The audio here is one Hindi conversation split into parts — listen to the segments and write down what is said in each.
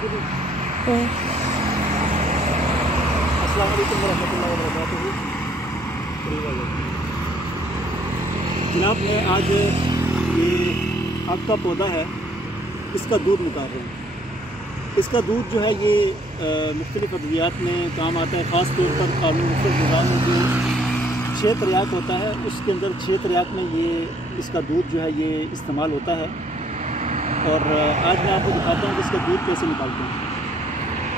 अस्सलाम वालेकुम रहमतुल्लाहि व बरकातुहू। जनाब, मैं आज ये आग का पौधा है, इसका दूध निकाल रहा हूँ। इसका दूध जो है ये मुख्तलिफ़ अद्वियात में काम आता है। ख़ास तौर पर क़ानून-ए-निज़ाम में जो 6 त्रियाक होता है, उसके अंदर 6 त्रियाक में ये इसका दूध जो है ये इस्तेमाल होता है। और आज मैं आपको दिखाता हूँ कि इसका दूध कैसे निकालते हैं।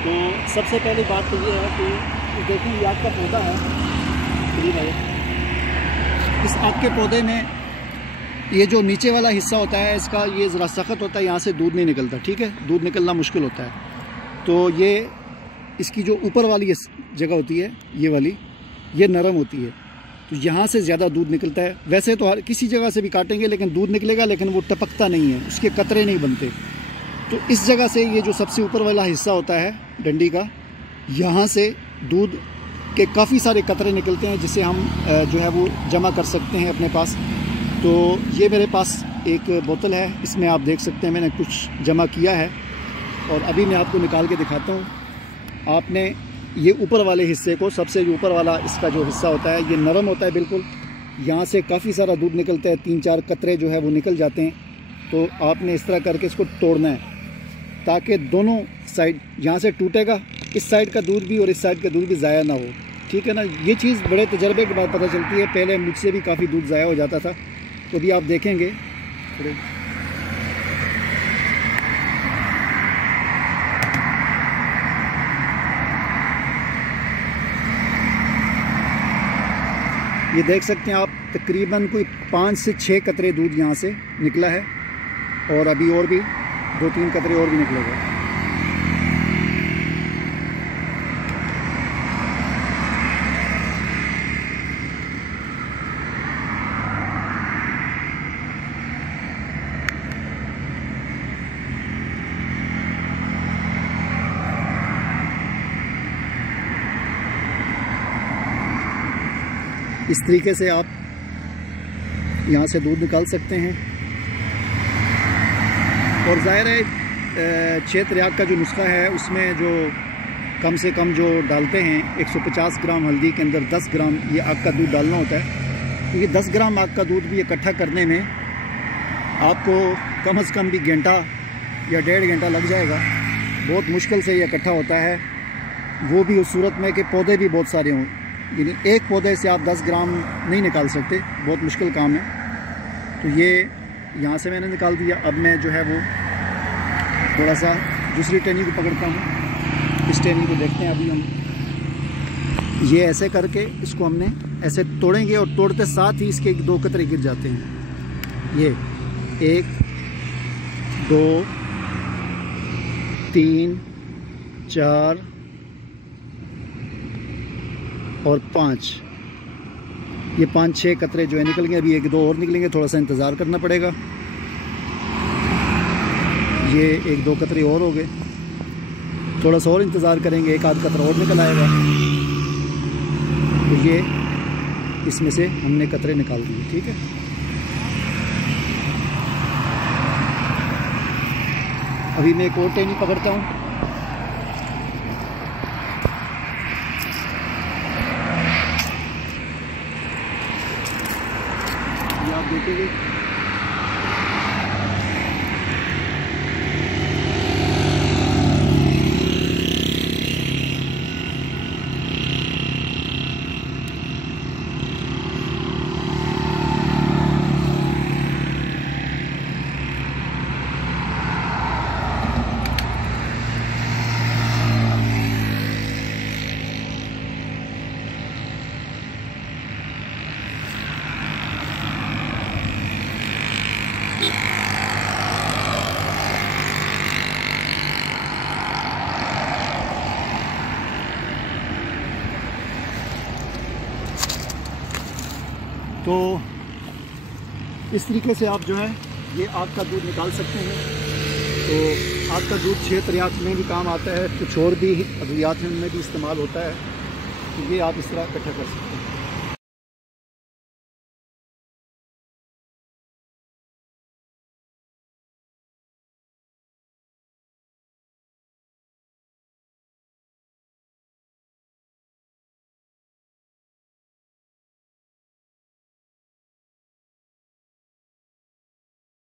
तो सबसे पहली बात तो ये है कि देखें, ये आग का पौधा है। इस आग के पौधे में ये जो नीचे वाला हिस्सा होता है इसका, ये ज़रा सख्त होता है, यहाँ से दूध नहीं निकलता। ठीक है, दूध निकलना मुश्किल होता है। तो ये इसकी जो ऊपर वाली जगह होती है, ये वाली, ये नरम होती है, तो यहाँ से ज़्यादा दूध निकलता है। वैसे तो हर किसी जगह से भी काटेंगे लेकिन दूध निकलेगा, लेकिन वो टपकता नहीं है, उसके कतरे नहीं बनते। तो इस जगह से ये जो सबसे ऊपर वाला हिस्सा होता है डंडी का, यहाँ से दूध के काफ़ी सारे कतरे निकलते हैं, जिसे हम जो है वो जमा कर सकते हैं अपने पास। तो ये मेरे पास एक बोतल है, इसमें आप देख सकते हैं मैंने कुछ जमा किया है और अभी मैं आपको निकाल के दिखाता हूँ। आपने ये ऊपर वाले हिस्से को, सबसे ऊपर वाला इसका जो हिस्सा होता है ये नरम होता है बिल्कुल, यहाँ से काफ़ी सारा दूध निकलता है, 3-4 कतरे जो है वो निकल जाते हैं। तो आपने इस तरह करके इसको तोड़ना है ताकि दोनों साइड, यहाँ से टूटेगा, इस साइड का दूध भी और इस साइड का दूध भी ज़ाया ना हो। ठीक है ना, ये चीज़ बड़े तजर्बे के बाद पता चलती है। पहले मुझसे भी काफ़ी दूध ज़ाया हो जाता था, तो भी आप देखेंगे ये देख सकते हैं आप, तकरीबन कोई 5 से 6 कतरे दूध यहाँ से निकला है और अभी और भी 2-3 कतरे और भी निकलेगा। इस तरीके से आप यहाँ से दूध निकाल सकते हैं। और ज़ाहिर है 6 त्रियाक का जो नुस्खा है उसमें जो कम से कम जो डालते हैं, 150 ग्राम हल्दी के अंदर 10 ग्राम ये आग का दूध डालना होता है। तो ये 10 ग्राम आग का दूध भी इकट्ठा करने में आपको कम से कम भी घंटा या 1.5 घंटा लग जाएगा। बहुत मुश्किल से ये इकट्ठा होता है, वो भी उस सूरत में कि पौधे भी बहुत सारे हों। यानी एक पौधे से आप 10 ग्राम नहीं निकाल सकते, बहुत मुश्किल काम है। तो ये यहाँ से मैंने निकाल दिया। अब मैं जो है वो थोड़ा सा दूसरी टहनी को पकड़ता हूँ। इस टहनी को देखते हैं अभी हम, ये ऐसे करके इसको हमने ऐसे तोड़ेंगे और तोड़ते साथ ही इसके 2 कतरे गिर जाते हैं। ये 1, 2, 3, 4 और 5, ये 5-6 कतरे जो है निकल गए। अभी 1-2 और निकलेंगे, थोड़ा सा इंतज़ार करना पड़ेगा। ये 1-2 कतरे और हो गए, थोड़ा सा और इंतज़ार करेंगे, 1-आध कतरा और निकल आएगा। तो ये इसमें से हमने कतरे निकाल दिए। ठीक है, अभी मैं एक और टहनी पकड़ता हूँ। आप देखेंगे तो इस तरीके से आप जो है ये आग का दूध निकाल सकते हैं। तो आग का दूध 6 त्रियाक में भी काम आता है, कुछ और भी अद्वियात में भी इस्तेमाल होता है। तो ये आप इस तरह इकट्ठा कर सकते हैं।